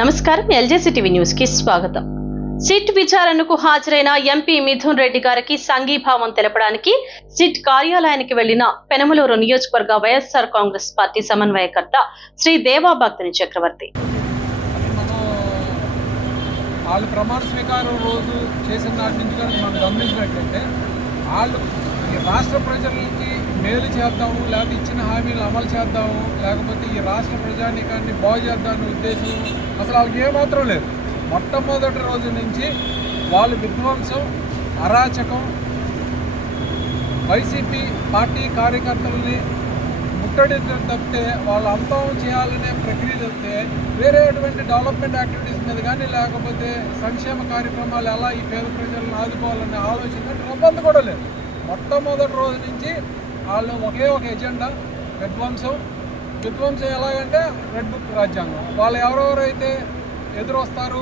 నమస్కారం, ఎల్జేసీ TV news కి స్వాగతం. సిట్ విచారణకు హాజరైన ఎంపీ మిథున్ రెడ్డి గారికి సంఘీభావం తెలపడానికి సిట్ కార్యాలయానికి వెళ్లిన పెనమలూరు నియోజకవర్గ వైఎస్ఆర్ కాంగ్రెస్ పార్టీ సమన్వయకర్త శ్రీ దేవా భక్తిని చక్రవర్తి. వాళ్ళు ప్రమాణ స్వీకారం రోజు చేసిన నాటి నుంచి కనుక మనం గమనించినట్లయితే వాళ్ళు ఈ రాష్ట్ర ప్రజలకి మేలు చేద్దాము, లేకపోతే ఇచ్చిన హామీలు అమలు చేద్దాము, లేకపోతే ఈ రాష్ట్ర ప్రజానీకాన్ని బాగు చేద్దామనే ఉద్దేశం అసలు వాళ్ళకి ఏమాత్రం లేదు. మొట్టమొదటి రోజు నుంచి వాళ్ళు విధ్వంసం, అరాచకం, వైసీపీ పార్టీ కార్యకర్తలని ముట్టడించడం తప్పితే వాళ్ళు అంతం చేయాలనే ప్రక్రియ తప్పితే వేరే ఎటువంటి డెవలప్మెంట్ యాక్టివిటీస్ మీద కానీ లేకపోతే సంక్షేమ కార్యక్రమాలు ఎలా ఈ పేద ప్రజలను ఆదుకోవాలనే ఆలోచన రబ్బంది కూడా లేదు. మొట్టమొదటి రోజు నుంచి వాళ్ళు ఒకే ఒక ఎజెండా విధ్వంసం. ఎలాగంటే రెడ్ బుక్ రాజ్యాంగం. వాళ్ళు ఎవరెవరైతే ఎదురొస్తారు,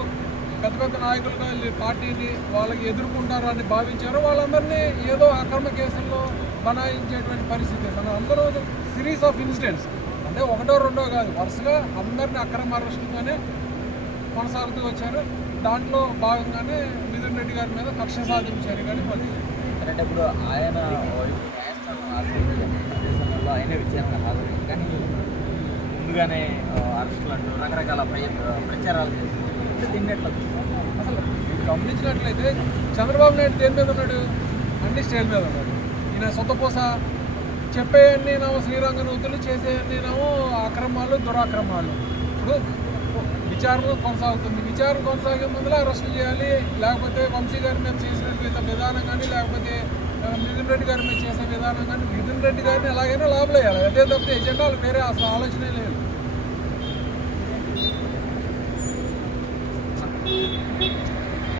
పెద్ద పెద్ద నాయకులుగా పార్టీని వాళ్ళకి ఎదుర్కొంటారు అని భావించారో వాళ్ళందరినీ ఏదో అక్రమ కేసుల్లో బనాయించేటువంటి పరిస్థితి. మనం అందరూ సిరీస్ ఆఫ్ ఇన్సిడెంట్స్ అంటే ఒకటో రెండో కాదు, వరుసగా అందరినీ అక్రమ అరెస్టులతోనే కొనసాగుతూ వచ్చారు. దాంట్లో భాగంగానే మిథున్ రెడ్డి గారి మీద కక్ష సాధించారు. కానీ అంటే ఇప్పుడు ఆయన ఆయనే విచారణ హాజరైంది, కానీ ముందుగానే అరెస్టులు అంటూ రకరకాల ప్రచారాలు చేస్తారు. దీన్ని ఎట్లా అసలు గమనించినట్లయితే చంద్రబాబు నాయుడు దేని మీద ఉన్నాడు? అన్ని స్టేట్ మీద ఉన్నాడు. ఈయన సొంతపోస చెప్పేయన్నీనేమో శ్రీరంగనూతులు, చేసేయన్నీనేమో అక్రమాలు, దురాక్రమాలు. ఇప్పుడు విచారణ కొనసాగుతుంది. విచారణ కొనసాగే ముందులో అరెస్టులు చేయాలి, లేకపోతే వంశీ గారి మీద చేసినట్లయితే విధానం కానీ, లేకపోతే మిథున్ రెడ్డి గారి మీద చేసే విధానం కానీ, మిథున్ రెడ్డి గారిని ఎలాగైనా లోపలేయాలి. అదే తప్పితే ఎజెండాలు వేరే అసలు ఆలోచనే లేదు.